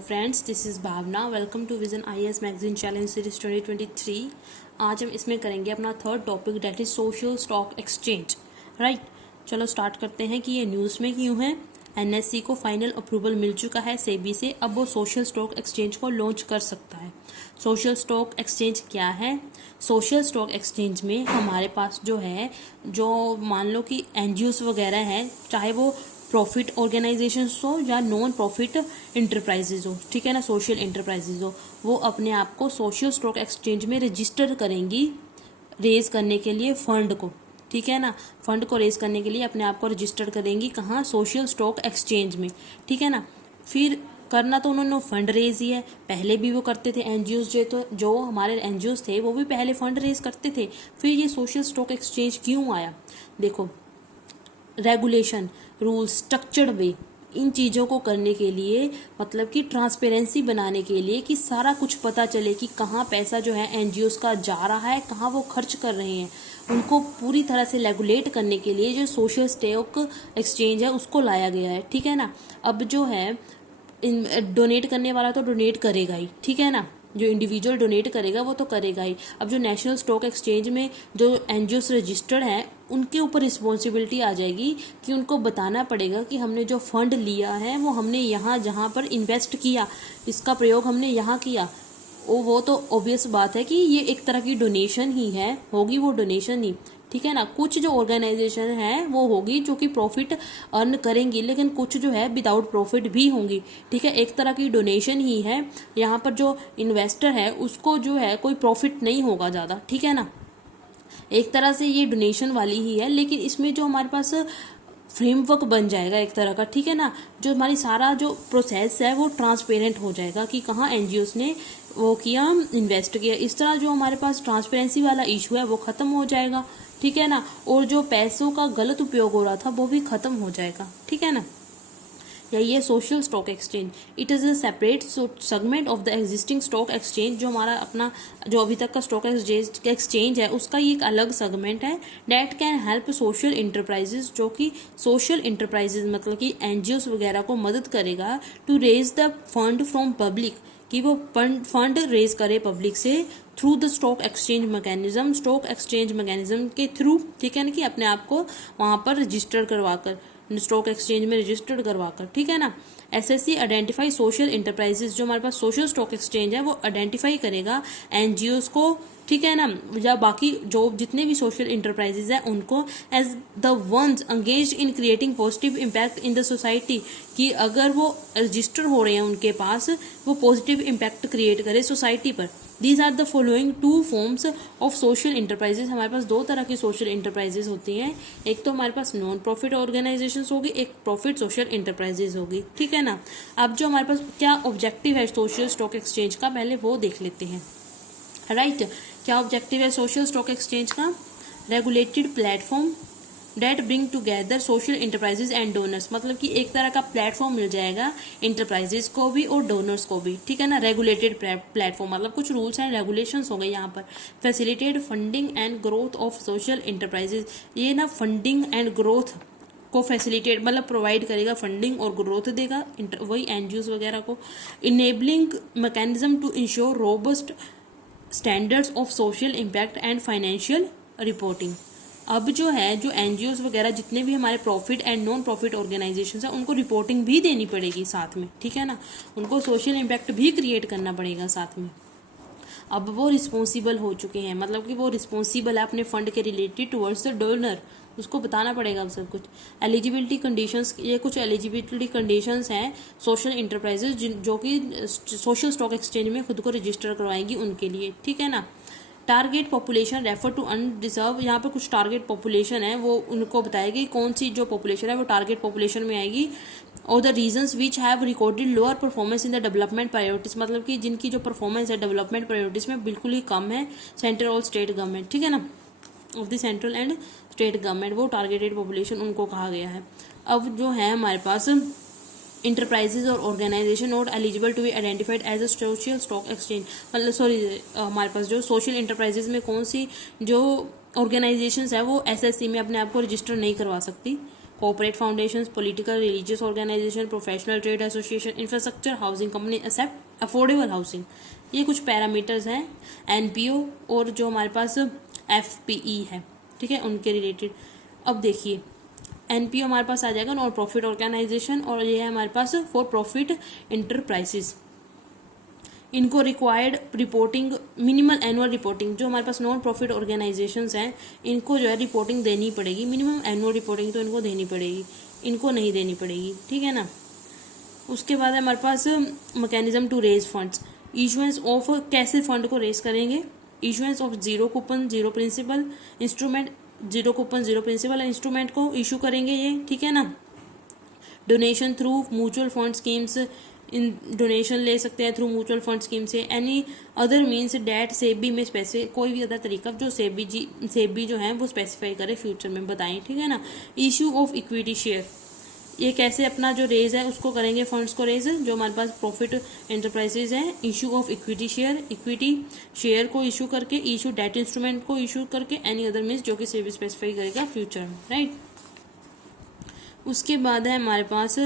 Friends, this is Bhavana. Welcome to Vision IAS magazine challenge series 2023। आज हम इसमें करेंगे अपना third topic, that is social stock exchange. Right, चलो स्टार्ट करते हैं कि ये न्यूज़ में क्यों है। एनएससी को फाइनल अप्रूवल मिल चुका है सेबी से, अब वो सोशल स्टॉक एक्सचेंज को लॉन्च कर सकता है। सोशल स्टॉक एक्सचेंज क्या है? सोशल स्टॉक एक्सचेंज में हमारे पास जो है, जो मान लो कि एनजीओस वगैरह हैं, चाहे वो प्रॉफिट ऑर्गेनाइजेशंस हो या नॉन प्रॉफिट इंटरप्राइजेज हो, ठीक है ना, सोशल इंटरप्राइजेज हो, वो अपने आप को सोशल स्टॉक एक्सचेंज में रजिस्टर करेंगी रेज करने के लिए फंड को, ठीक है ना। फंड को रेज करने के लिए अपने आप को रजिस्टर करेंगी कहाँ? सोशल स्टॉक एक्सचेंज में, ठीक है ना। फिर करना तो उन्होंने फंड रेज ही है, पहले भी वो करते थे। एनजीओस जो हमारे एनजीओस थे वो भी पहले फंड रेज करते थे। फिर ये सोशल स्टॉक एक्सचेंज क्यों आया? देखो, रेगुलेशन, रूल्स, स्ट्रक्चर्ड वे, इन चीज़ों को करने के लिए, मतलब कि ट्रांसपेरेंसी बनाने के लिए, कि सारा कुछ पता चले कि कहाँ पैसा जो है एनजीओस का जा रहा है, कहाँ वो खर्च कर रहे हैं, उनको पूरी तरह से रेगुलेट करने के लिए जो सोशल स्टॉक एक्सचेंज है उसको लाया गया है, ठीक है ना। अब जो है डोनेट करने वाला तो डोनेट करेगा ही, ठीक है ना। जो इंडिविजुअल डोनेट करेगा वो तो करेगा ही। अब जो नेशनल स्टॉक एक्सचेंज में जो एनजीओस रजिस्टर्ड हैं, उनके ऊपर रिस्पॉन्सिबिलिटी आ जाएगी कि उनको बताना पड़ेगा कि हमने जो फंड लिया है वो हमने यहाँ जहाँ पर इन्वेस्ट किया, इसका प्रयोग हमने यहाँ किया। वो तो ऑब्वियस बात है कि ये एक तरह की डोनेशन ही है, होगी वो डोनेशन ही, ठीक है ना। कुछ जो ऑर्गेनाइजेशन है वो होगी जो कि प्रॉफिट अर्न करेंगी, लेकिन कुछ जो है विदाउट प्रॉफिट भी होंगी, ठीक है। एक तरह की डोनेशन ही है। यहाँ पर जो इन्वेस्टर है उसको जो है कोई प्रॉफिट नहीं होगा ज़्यादा, ठीक है ना। एक तरह से ये डोनेशन वाली ही है, लेकिन इसमें जो हमारे पास फ्रेमवर्क बन जाएगा एक तरह का, ठीक है ना। जो हमारी सारा जो प्रोसेस है वो ट्रांसपेरेंट हो जाएगा कि कहाँ एनजीओस ने वो किया, इन्वेस्ट किया। इस तरह जो हमारे पास ट्रांसपेरेंसी वाला इशू है वो ख़त्म हो जाएगा, ठीक है ना। और जो पैसों का गलत उपयोग हो रहा था वो भी ख़त्म हो जाएगा, ठीक है ना। यही है social stock exchange. It is a separate segment of the existing stock exchange. जो हमारा अपना जो अभी तक का स्टॉक एक्सचेंज है उसका ये एक अलग सेगमेंट है। That can help social enterprises, जो कि सोशल इंटरप्राइजेज मतलब कि एनजीओस वगैरह को मदद करेगा to raise the fund from public, कि वो फंड रेज करे पब्लिक से through the stock exchange mechanism, stock exchange mechanism के थ्रू, ठीक है ना, कि अपने आप को वहाँ पर रजिस्टर करवाकर, स्टॉक एक्सचेंज में रजिस्टर्ड करवाकर, ठीक है ना। एसएससी आइडेंटिफाई सोशल इंटरप्राइजेज, जो हमारे पास सोशल स्टॉक एक्सचेंज है वो आइडेंटिफाई करेगा एनजीओस को, ठीक है ना, या बाकी जो जितने भी सोशल इंटरप्राइजेज हैं उनको, as the ones engage in creating positive impact in the society, कि अगर वो रजिस्टर हो रहे हैं उनके पास, वो पॉजिटिव इम्पैक्ट क्रिएट करे सोसाइटी पर। These are the following two forms of social enterprises. हमारे पास दो तरह की सोशल इंटरप्राइजेज होती हैं, एक तो हमारे पास नॉन प्रॉफिट ऑर्गेनाइजेशन होगी, एक प्रॉफिट सोशल इंटरप्राइजेज होगी, ठीक है ना। अब जो हमारे पास क्या ऑब्जेक्टिव है सोशल स्टॉक एक्सचेंज का, पहले वो देख लेते हैं। राइट, क्या ऑब्जेक्टिव है सोशल स्टॉक एक्सचेंज का? Regulated platform that bring together social enterprises and donors, मतलब कि एक तरह का प्लेटफॉर्म मिल जाएगा इंटरप्राइजेज को भी और डोनर्स को भी, ठीक है ना। रेगुलेटेड प्लेटफॉर्म मतलब कुछ रूल्स एंड रेगुलेशंस हो गए यहाँ पर। Facilitate funding and growth of social enterprises, ये ना फंडिंग एंड ग्रोथ को फैसिलिटेट मतलब प्रोवाइड करेगा, फंडिंग और ग्रोथ देगा वही एनजीओस वगैरह को। Enabling mechanism to ensure robust standards of social impact and financial reporting. अब जो है, जो एनजीओस वगैरह जितने भी हमारे profit and non profit organisations हैं उनको रिपोर्टिंग भी देनी पड़ेगी साथ में, ठीक है ना। उनको सोशल इम्पैक्ट भी क्रिएट करना पड़ेगा साथ में। अब वो रिस्पॉन्सिबल हो चुके हैं, मतलब कि वो रिस्पॉन्सिबल है अपने फंड के रिलेटेड टुवर्ड्स द डोनर, उसको बताना पड़ेगा अब सब कुछ। एलिजिबिलिटी कंडीशंस, ये कुछ एलिजिबिलिटी कंडीशंस हैं सोशल इंटरप्राइजेज जो कि सोशल स्टॉक एक्सचेंज में खुद को रजिस्टर करवाएंगी उनके लिए, ठीक है ना। Target population refer to underserved, यहाँ पे कुछ टारगेट पॉपुलेशन है वो उनको बताएगी कौन सी जो पॉपुलेशन है वो टारगेट पॉपुलेशन में आएगी। और the reasons which have recorded lower performance in the development priorities, मतलब कि जिनकी जो परफॉर्मेंस है डेवलपमेंट प्रायोरिटीज में बिल्कुल ही कम है, सेंट्रल और स्टेट गवर्नमेंट, ठीक है ना, of the central and state government, वो टारगेटेड पॉपुलेशन उनको कहा गया है। अब जो है हमारे पास इंटरप्राइजेज और organisation not eligible to be identified as a social stock exchange, मतलब सॉरी हमारे पास जो सोशल इंटरप्राइजेज में कौन सी जो ऑर्गेनाइजेशंस है वो एसएससी में अपने आप को रजिस्टर नहीं करवा सकती, corporate foundations, political religious organisation, professional trade association, infrastructure, housing company except affordable housing. ये कुछ पैरामीटर्स हैं एनपीओ और जो हमारे पास एफपीई है, ठीक है, उनके रिलेटेड। अब देखिए एनपीओ हमारे पास आ जाएगा नॉन प्रॉफिट ऑर्गेनाइजेशन, और ये है हमारे पास फॉर प्रॉफिट इंटरप्राइजेस। इनको required reporting, minimal annual reporting, जो हमारे पास नॉन प्रॉफिट ऑर्गेनाइजेशंस हैं इनको जो है रिपोर्टिंग देनी पड़ेगी, मिनिमम एनुअल रिपोर्टिंग तो इनको देनी पड़ेगी, इनको नहीं देनी पड़ेगी, ठीक है ना। उसके बाद है हमारे पास mechanism to raise funds, issuance of, कैसे फंड को रेज करेंगे, issuance of zero coupon zero principal instrument, zero coupon zero principal instrument को इशू करेंगे ये, ठीक है ना। Donation through mutual fund schemes, इन डोनेशन ले सकते हैं थ्रू म्यूचुअल फंड स्कीम से। Any other means that SEBI में स्पेसिफाई, कोई भी अदर तरीका जो सेबी जो है वो स्पेसिफाई करे फ्यूचर में बताएं, ठीक है ना। इशू ऑफ इक्विटी शेयर, ये कैसे अपना जो रेज है उसको करेंगे, फंड्स को रेज जो हमारे पास प्रॉफिट एंटरप्राइजेज हैं। Issue of equity share, equity share को इशू करके, इशू डेट इंस्ट्रूमेंट को इशू करके, एनी अदर मीन्स जो कि सेबी स्पेसिफाई करेगा फ्यूचर में, राइट। उसके बाद है हमारे पास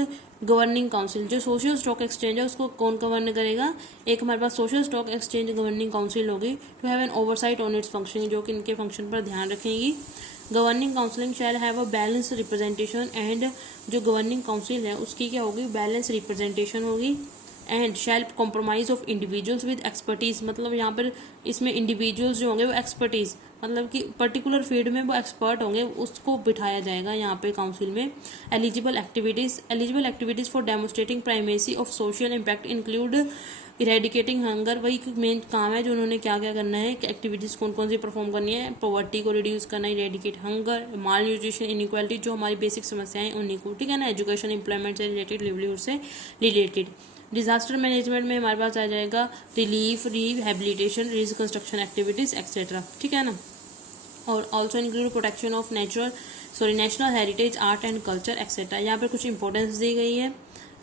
गवर्निंग काउंसिल, जो सोशल स्टॉक एक्सचेंज है उसको कौन गवर्न करेगा, एक हमारे पास social stock exchange governing council होगी to have an oversight on its functioning, जो कि इनके फंक्शन पर ध्यान रखेगी। Governing counselling shall have a balance representation, and जो गवर्निंग काउंसिल है उसकी क्या होगी, बैलेंस रिप्रेजेंटेशन होगी। And shall compromise of individuals with expertise, मतलब यहाँ पर इसमें इंडिविजुअल्स जो होंगे वो एक्सपर्टीज, मतलब कि पर्टिकुलर फील्ड में वो एक्सपर्ट होंगे, उसको बिठाया जाएगा यहाँ पे काउंसिल में। Eligible activities for demonstrating primacy of social impact include eradicating hunger, वही मेन काम है जो उन्होंने क्या क्या करना है, एक्टिविटीज कौन कौन सी परफॉर्म करनी है, पॉवर्टी को रिड्यूस करना, इरेडिकेट हंगर, माल न्यूट्रिशन, इनइक्वालिटी, जो हमारी बेसिक समस्याएं उन्हीं को, ठीक है ना। एजुकेशन, एम्प्लॉयमेंट से रिलेटेड, लिवलीहुड से रिलेटेड। डिजास्टर मैनेजमेंट में हमारे पास आ जाएगा relief, rehabilitation, reconstruction activities etcetera, ठीक है ना। और also include protection of national heritage, art and culture etcetera. यहाँ पर कुछ इंपॉर्टेंस दी गई है,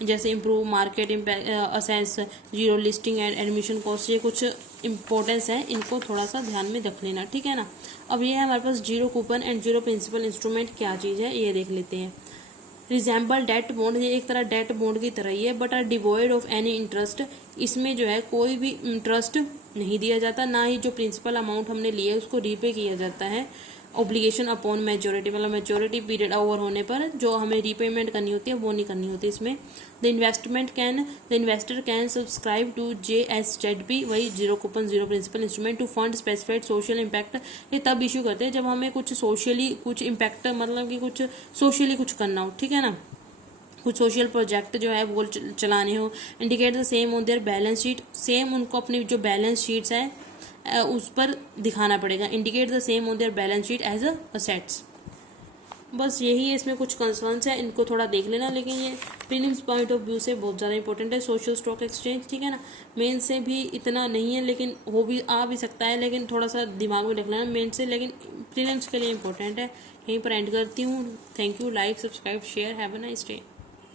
जैसे improve market assess, zero listing and admission cost, ये कुछ इंपॉर्टेंस है, इनको थोड़ा सा ध्यान में रख लेना, ठीक है ना। अब ये है हमारे पास zero coupon and zero principal instrument क्या चीज़ है ये देख लेते हैं। रिजेंबल डेट बॉन्ड, ये एक तरह डेट बॉन्ड की तरह ही है, but are devoid of any interest, इसमें जो है कोई भी इंटरेस्ट नहीं दिया जाता, ना ही जो प्रिंसिपल अमाउंट हमने लिए उसको रीपे किया जाता है। ऑब्लिगेशन अपॉन मेच्योरिटी, मतलब मेच्योरिटी पीरियड ओवर होने पर जो हमें रीपेमेंट करनी होती है वो नहीं करनी होती इसमें। The investor can subscribe to JSZP, वही zero coupon zero principal instrument, to fund specified social impact, ये तब इशू करते हैं जब हमें कुछ सोशली कुछ इम्पैक्ट, मतलब कि कुछ सोशली कुछ करना हो, ठीक है ना, कुछ सोशल प्रोजेक्ट जो है वो चलाने हो। Indicate the same on their balance sheet, same उनको अपनी जो बैलेंस शीट्स है उस पर दिखाना पड़ेगा। Indicate the same on their balance sheet as assets. बस यही है, इसमें कुछ कंसर्न्स है, इनको थोड़ा देख लेना, लेकिन ये प्रीलिम्स पॉइंट ऑफ व्यू से बहुत ज़्यादा इंपॉर्टेंट है सोशल स्टॉक एक्सचेंज, ठीक है ना। मेन से भी इतना नहीं है, लेकिन हो भी आ भी सकता है, लेकिन थोड़ा सा दिमाग में रख लेना मेन से, लेकिन प्रीलिम्स के लिए इंपॉर्टेंट है। यहीं पर एंड करती हूँ। Thank you, like subscribe share, have a nice day.